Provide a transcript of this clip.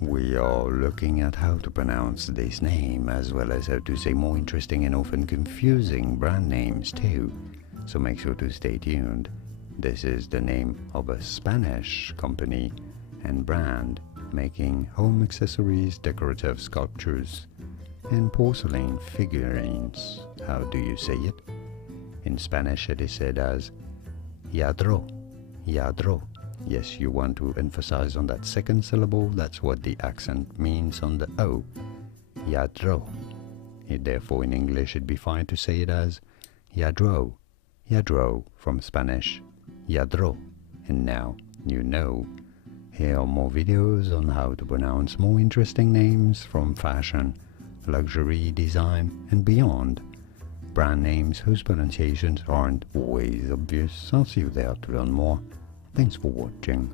We are looking at how to pronounce this name, as well as how to say more interesting and often confusing brand names too. So make sure to stay tuned. This is the name of a Spanish company and brand making home accessories, decorative sculptures, and porcelain figurines. How do you say it? In Spanish it is said as Lladró, Lladró. Yes, you want to emphasize on that second syllable. That's what the accent means on the O. Lladró. Therefore, in English, it'd be fine to say it as Lladró. Lladró from Spanish, Lladró. And now you know. Here are more videos on how to pronounce more interesting names from fashion, luxury, design, and beyond. Brand names whose pronunciations aren't always obvious. I'll see you there to learn more. Thanks for watching.